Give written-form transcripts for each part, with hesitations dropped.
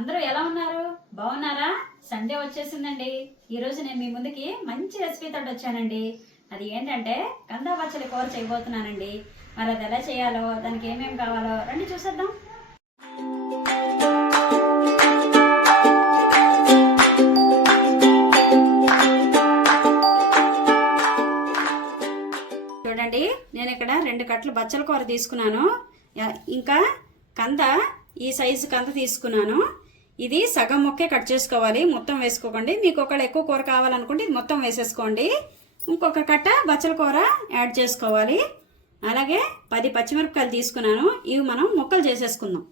అందరూ ఎలా ఉన్నారు? బాగున్నారా? సండే వచ్చేసిందండి. ఈరోజు నేను మీ ముందుకి మంచి రెసిపీ తోటి వచ్చానండి. అది ఏంటంటే కందా పచ్చడి కూర చేయబోతున్నానండి. మరి అది ఎలా చేయాలో, దానికి ఏమేమి కావాలో రండి చూసేద్దాం. చూడండి, నేను ఇక్కడ 2 కట్టలు బచ్చల కూర తీసుకున్నాను. ఇంకా కంద ఈ సైజు కంద తీసుకున్నాను. ఇది సగం ముక్కే కట్ చేసుకోవాలి, మొత్తం వేసుకోకండి. మీకు ఒకళ్ళు ఎక్కువ కూర కావాలనుకుంటే ఇది మొత్తం వేసేసుకోండి. ఇంకొక కట్ట బచ్చల కూర యాడ్ చేసుకోవాలి. అలాగే 10 పచ్చిమిరపకాయలు తీసుకున్నాను. ఇవి మనం ముక్కలు చేసేసుకుందాం.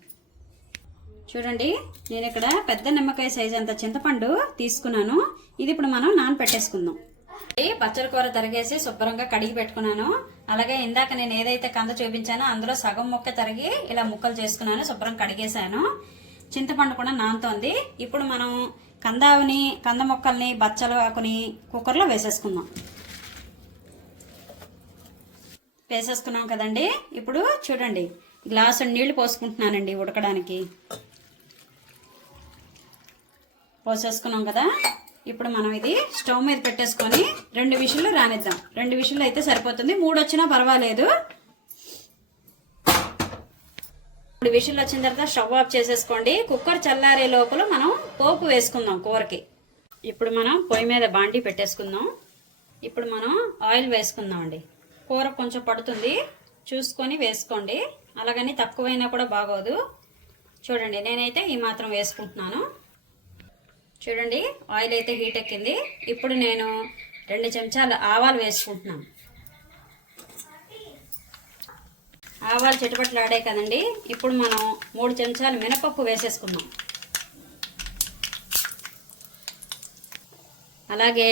చూడండి, నేను ఇక్కడ పెద్ద నిమ్మకాయ సైజు అంత చింతపండు తీసుకున్నాను. ఇది ఇప్పుడు మనం నానబెట్టేసుకుందాం. బచ్చల కూర తరిగేసి శుభ్రంగా కడిగి పెట్టుకున్నాను. అలాగే ఇందాక నేను ఏదైతే కంద చూపించానో అందులో సగం ముక్క తరిగి ఇలా ముక్కలు చేసుకున్నాను, శుభ్రం కడిగేశాను. చింతపండు కూడా నానుతోంది. ఇప్పుడు మనం కంద ముక్కల్ని బచ్చలు ఆకుని కుక్కర్లో వేసేసుకున్నాం కదండి. ఇప్పుడు చూడండి, గ్లాసు నీళ్లు పోసుకుంటున్నానండి ఉడకడానికి. పోసేసుకున్నాం కదా. ఇప్పుడు మనం ఇది స్టవ్ మీద పెట్టేసుకొని 2 విషులు రానిద్దాం. 2 విషులు అయితే సరిపోతుంది, 3 వచ్చినా పర్వాలేదు. 3 విషులు వచ్చిన తర్వాత స్టవ్ ఆఫ్ చేసేసుకోండి. కుక్కర్ చల్లారే లోపల మనం పోపు వేసుకుందాం కూరకి. ఇప్పుడు మనం పొయ్యి మీద బాండీ పెట్టేసుకుందాం. ఇప్పుడు మనం ఆయిల్ వేసుకుందాం అండి. కూర కొంచెం పడుతుంది, చూసుకొని వేసుకోండి. అలాగని తక్కువైనా కూడా బాగోదు. చూడండి, నేనైతే ఈ మాత్రం వేసుకుంటున్నాను. చూడండి, ఆయిల్ అయితే హీట్ ఎక్కింది. ఇప్పుడు నేను 2 చెంచాలు ఆవాలు వేసుకుంటున్నాను. ఆవాలు చిటపట్లు ఆడాయి కదండి. ఇప్పుడు మనం 3 చెంచాలు మినపప్పు వేసేసుకుందాం. అలాగే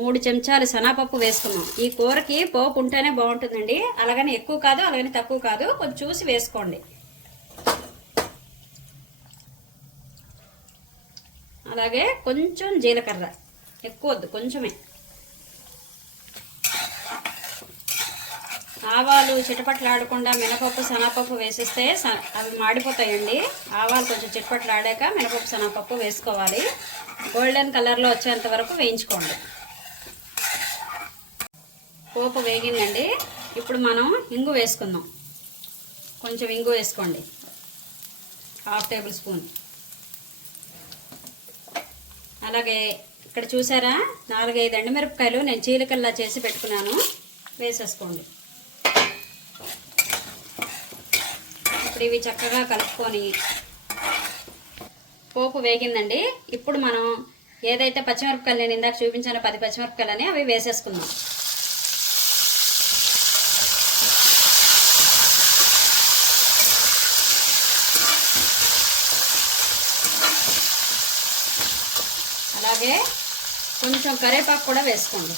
3 చెంచాలు శనగపప్పు వేసుకున్నాం. ఈ కూరకి పోపు ఉంటేనే బాగుంటుందండి. అలాగని ఎక్కువ కాదు, అలాగని తక్కువ కాదు, కొంచెం చూసి వేసుకోండి. అలాగే కొంచెం జీలకర్ర, ఎక్కువ వద్దు, కొంచెమే. ఆవాలు చిటపట్లాడకుండా మినపప్పు శనగపప్పు వేసేస్తే అవి మాడిపోతాయండి. ఆవాలు కొంచెం చిటపట్లాడాక మినపప్పు శనగపప్పు వేసుకోవాలి. గోల్డెన్ కలర్లో వచ్చేంత వరకు వేయించుకోండి. పోపు వేగిందండి. ఇప్పుడు మనం ఇంగు వేసుకుందాం. కొంచెం ఇంగు వేసుకోండి, 1/2 టేబుల్ స్పూన్. అలాగే ఇక్కడ చూసారా, 4-5 ఎండుమిరపకాయలు నేను చీలికల్లా చేసి పెట్టుకున్నాను, వేసేసుకోండి. ఇప్పుడు ఇవి చక్కగా కలుపుకొని, పోపు వేగిందండి. ఇప్పుడు మనం ఏదైతే పచ్చిమిరపకాయలు నేను ఇందాక చూపించానో 10 పచ్చిమిరపకాయలు అని అవి వేసేసుకుందాం. అలాగే కొంచెం కరివేపాకు కూడా వేసుకోండి.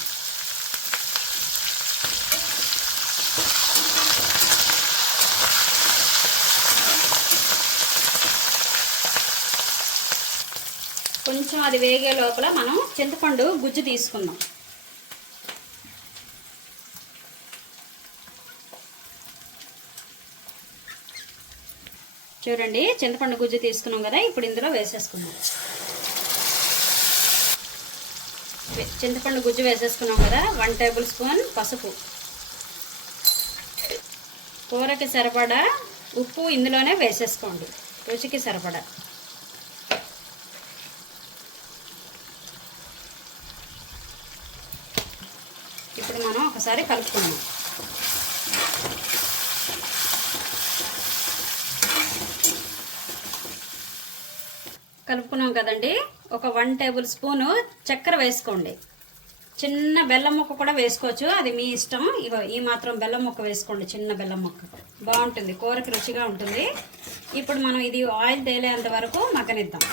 కొంచెం అది వేగే లోపల మనం చింతపండు గుజ్జు తీసుకుందాం. చూడండి, చింతపండు గుజ్జు తీసుకున్నాం కదా. ఇప్పుడు ఇందులో వేసేసుకుందాం. చింతపండు గుజ్జు వేసేసుకున్నాం కదా. 1 టేబుల్ స్పూన్ పసుపు, కూరకి సరిపడా ఉప్పు ఇందులోనే వేసేసుకోండి, రుచికి సరిపడా. ఇప్పుడు మనం ఒకసారి కలుపుకుందాం. కలుపుకున్నాం కదండి. ఒక 1 టేబుల్ స్పూను చక్కెర వేసుకోండి. చిన్న బెల్లం ముక్క కూడా వేసుకోవచ్చు, అది మీ ఇష్టం. ఇగో ఈ మాత్రం బెల్లం ముక్క వేసుకోండి, చిన్న బెల్లం ముక్క, బాగుంటుంది, కూరకి రుచిగా ఉంటుంది. ఇప్పుడు మనం ఇది ఆయిల్ తేలేంత వరకు మగ్గనిద్దాం.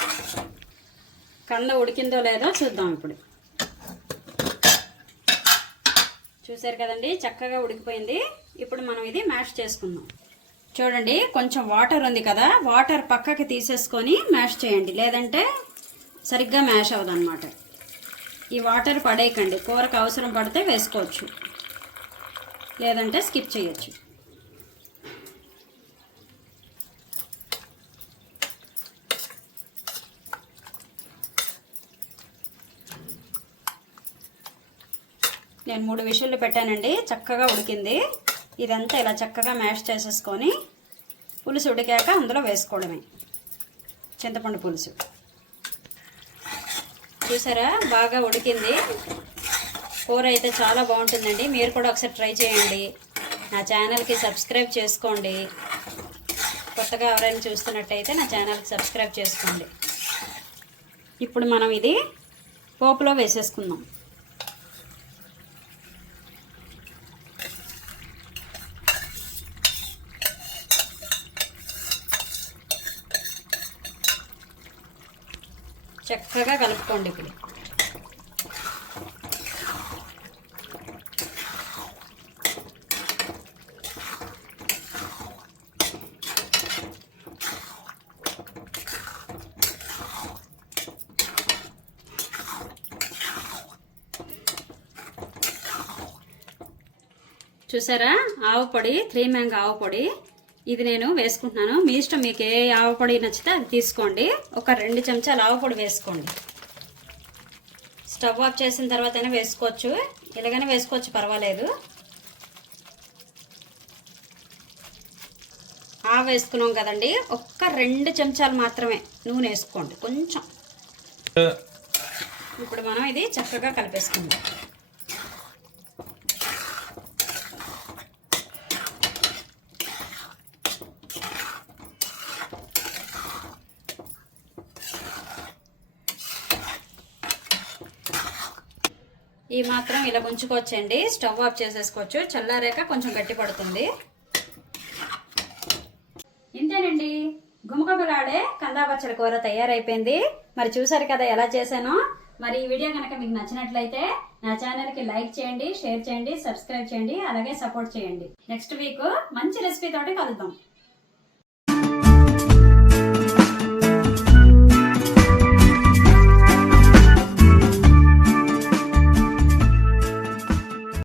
కంద ఉడికిందో లేదో చూద్దాం. ఇప్పుడు చూసారు కదండి, చక్కగా ఉడికిపోయింది. ఇప్పుడు మనం ఇది మ్యాష్ చేసుకుందాం. చూడండి, కొంచెం వాటర్ ఉంది కదా, వాటర్ పక్కకి తీసేసుకొని మ్యాష్ చేయండి, లేదంటే సరిగ్గా మ్యాష్ అవ్వదు అన్నమాట. ఈ వాటర్ పడేయకండి, కూరకు అవసరం పడితే వేసుకోవచ్చు, లేదంటే స్కిప్ చేయొచ్చు. నేను 3 విషులు పెట్టానండి, చక్కగా ఉడికింది. ఇదంతా ఇలా చక్కగా మ్యాష్ చేసేసుకొని పులుసు ఉడికాక అందులో వేసుకోవడమే చింతపండు పులుసు. చూసారా బాగా ఉడికింది. కూర అయితే చాలా బాగుంటుందండి. మీరు కూడా ఒకసారి ట్రై చేయండి. నా ఛానల్కి సబ్స్క్రైబ్ చేసుకోండి. కొత్తగా ఎవరైనా చూస్తున్నట్టయితే నా ఛానల్కి సబ్స్క్రైబ్ చేసుకోండి. ఇప్పుడు మనం ఇది పోపులో వేసేసుకుందాం. చక్కగా కలుపుకోండి. ఇప్పుడు చూసారా ఆవు పొడి, 3 మ్యాంగో ఆవు పొడి ఇది నేను వేసుకుంటున్నాను. మీ ఇష్టం, మీకు ఏ ఆవు పొడి నచ్చితే అది తీసుకోండి. ఒక 2 చెంచాలు ఆవు పొడి వేసుకోండి. స్టవ్ ఆఫ్ చేసిన తర్వాత అయినా వేసుకోవచ్చు, ఇలాగనే వేసుకోవచ్చు, పర్వాలేదు. ఆవు వేసుకున్నాం కదండి, ఒక్క 2 చెంచాలు మాత్రమే నూనె వేసుకోండి కొంచెం. ఇప్పుడు మనం ఇది చక్కగా కలిపేసుకుందాం. ఈ మాత్రం ఇలా ఉంచుకోవచ్చండి, స్టవ్ ఆఫ్ చేసేసుకోవచ్చు. చల్లారాక కొంచెం గట్టి పడుతుంది. ఇంతేనండి, గుమగుమలాడే కందా బచ్చల కూర తయారైపోయింది. మరి చూసారు కదా ఎలా చేశానో. మరి ఈ వీడియో కనుక మీకు నచ్చినట్లయితే నా ఛానల్కి లైక్ చేయండి, షేర్ చేయండి, సబ్స్క్రైబ్ చేయండి, అలాగే సపోర్ట్ చేయండి. నెక్స్ట్ వీక్ మంచి రెసిపీ తోటి కలుద్దాం.